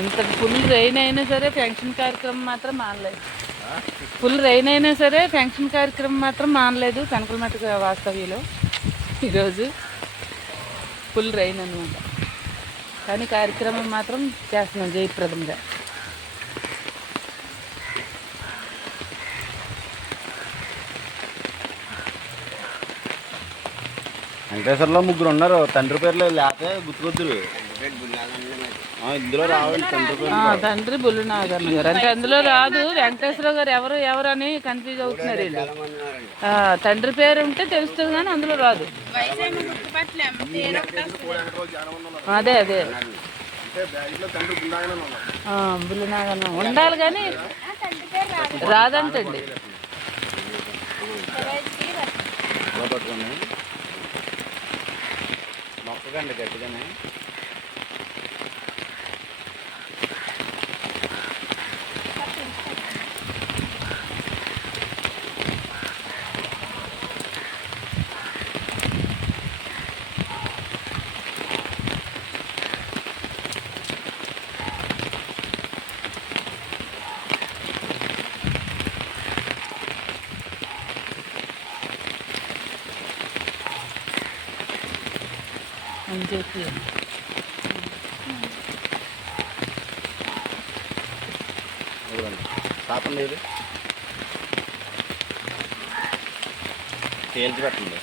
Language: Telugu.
ఇంత ఫుల్ రెయిన్ అయినా సరే ఫంక్షన్ కార్యక్రమం మాత్రం మానలేదు. ఫుల్ రెయిన్ అయినా సరే ఫంక్షన్ కార్యక్రమం మాత్రం మానలేదు కనకలమట్ట వాస్తవ్యలో. ఈరోజు ఫుల్ రెయిన్ అనమాట, కానీ కార్యక్రమం మాత్రం చేస్తున్నాం జయప్రదంగా. వెంకటేశ్వర్లో ముగ్గురు ఉన్నారు, తండ్రి పేర్లు లేకపోతే గుర్తుకొద్దురు. ఇందులో రావాలి తండ్రి పేరు. తండ్రి బుల్లునాగన్న గారు అంటే అందులో రాదు. వెంకటేశ్వర గారు ఎవరు అని కన్ఫ్యూజ్ అవుతున్నారు వీళ్ళు. తండ్రి పేరు ఉంటే తెలుస్తుంది కానీ అందులో రాదు. అదే బుల్లునాగన్న ఉండాలి కానీ రాదంటండి. మొక్కకండి గట్టిగానే. అని చెప్పి పాపం లేదు తేల్చి పెట్టండి.